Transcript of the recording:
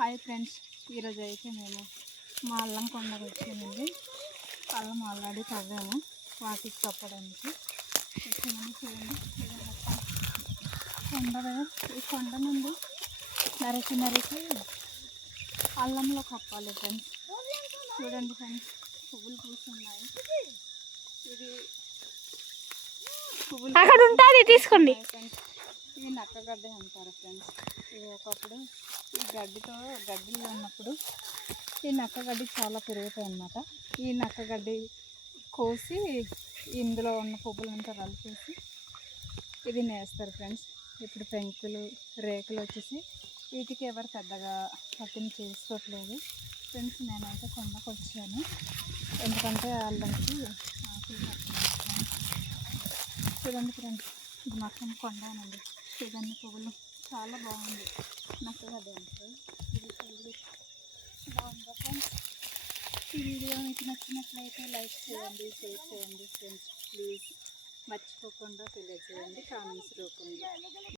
Hi friends, ఈరోజు అయితే మేము మా అల్లం కొండకు వచ్చామండి. అల్లం ఆల్రెడీ తవ్వాము వాటికి తప్పడానికి వచ్చామని. చూడండి, ఈ కొండ నుండి నరికి అల్లంలో కప్పాలి ఫ్రెండ్స్. చూడండి ఫ్రెండ్స్, పువ్వులు పూస్తున్నాయి. ఇది పువ్వులు తీసుకోండి ఫ్రెండ్స్. ఇవి నక్కగడ్డ అంటారు ఫ్రెండ్స్. ఇది ఒకప్పుడు ఈ గడ్డిలో ఉన్నప్పుడు ఈ నక్కగడ్డి చాలా పెరుగుతాయి అన్నమాట. ఈ నక్కగడ్డి కోసి ఇందులో ఉన్న పువ్వులంతా కలిపేసి ఇది నేస్తారు ఫ్రెండ్స్. ఇప్పుడు పెంకులు రేకులు వచ్చేసి వీటికి ఎవరు పెద్దగా కటింగ్ చేసుకోవట్లేదు ఫ్రెండ్స్. నేనైతే కొండకు వచ్చాను, ఎందుకంటే వాళ్ళకి ఆకులు కట్టినాను. చూడండి ఫ్రెండ్స్, ఇది మొత్తం కొండానండి. చూడండి, పువ్వులు చాలా బాగుంది. నక్కగడ్డ అంటే ఇది బాగుంది ఫ్రెండ్స్. ఈ వీడియో మీకు నచ్చినట్లయితే లైక్ చేయండి, షేర్ చేయండి ఫ్రెండ్స్. ప్లీజ్ మర్చిపోకుండా తెలియజేయండి కామెంట్స్ రూపంలో.